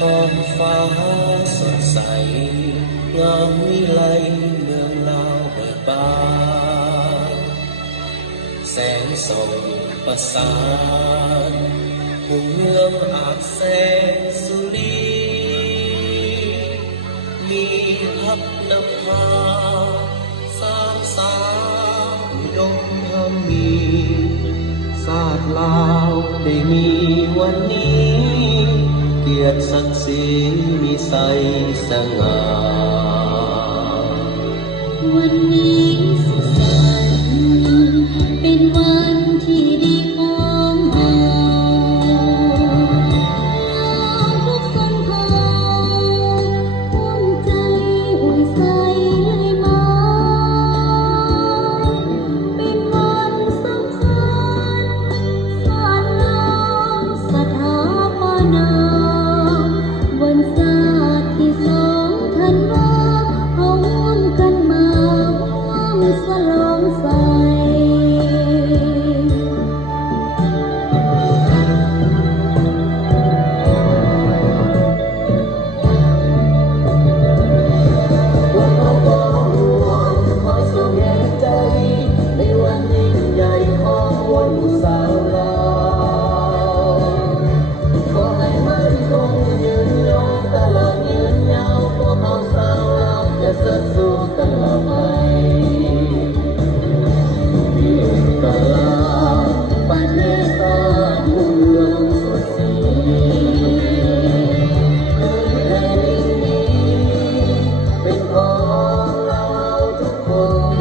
ท้องฟ้าสดใสงามวิไลเมืองลาวเบิกบานแสงส่องประสานผู้เมืองอาจแสงสุรีมีพักนภาสามสาวอุดมธรรมีศาสตร์ลาวได้มีวันนี้เกียรติศักดิ์ศรีมีใสสง่าวันนี้สุขสันต์เป็นวันที่ดีของเราทุกคนเขาร่วมใจอวยใสเลยมาเป็นวันสำคัญศาสตร์ลาวสถาปนาวันศาสตร์ที่2 ธันวาเขาร่วมกันมาสลองใสพวกเราขอร่วมขอส่งแรงใจในวันยิ่งใหญ่ของวันสาวลาวขอให้มันคงยืนยงตลอดยืนยาวพวกเราสาวลาวจะเสริญสู่ตลอดไปตลาดประเทศตาเมืองสดสีแผ่นดินนี้เป็นของเราทุกคน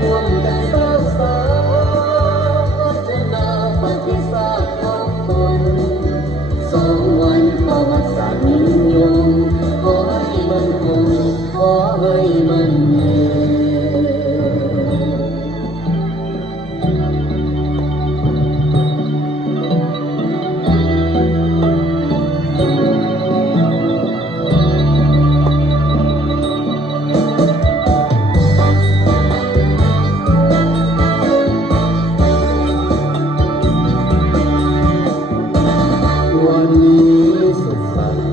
ร่วมกันสร้างสรรค์พัฒนาประเทศชาติของตน2 วันประวัติศาสตร์ยิ่งยงขอให้มันคงขอให้มันยืน วันนี้สุขสันต์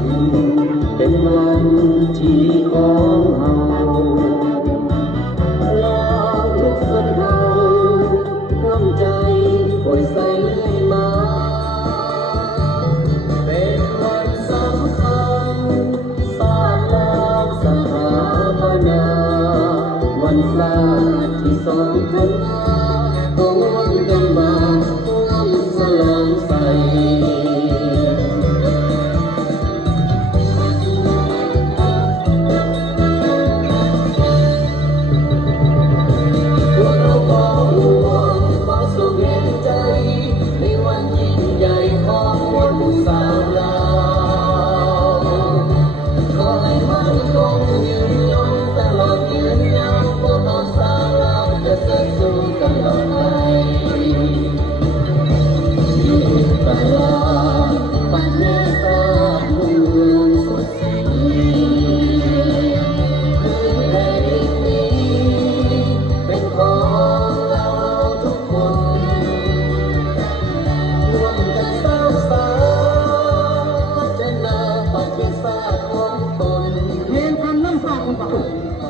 เป็นวันที่ของเฮาลาทุกคนเฮาร่วมใจปล่อยใสเลยมาเป็นวันสำคัญศาสตร์ลาวสถาปนาวันศาสตร์ที่2 ธันวาคมร่วมกันมาร่วมสลองใส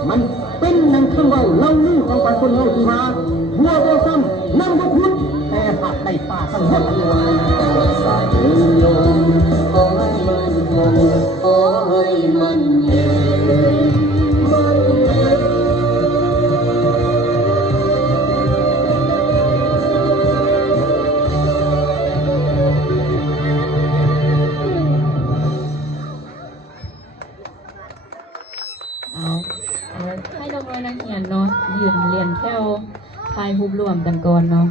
มันเป็นนังเครื่องเบาเล่าลื่นของปันคนเฮาที่มาหัวโบซ้ำนั่งบกหุ่นแต่ผักในป่าทั้งหมดเลยสายลมขอให้มันคงขอให้มันเย็นมันเย็นให้น้องๆนักเรียนเนาะยืนเรียนแถวถ่ายรูปรวมกันก่อนเนาะ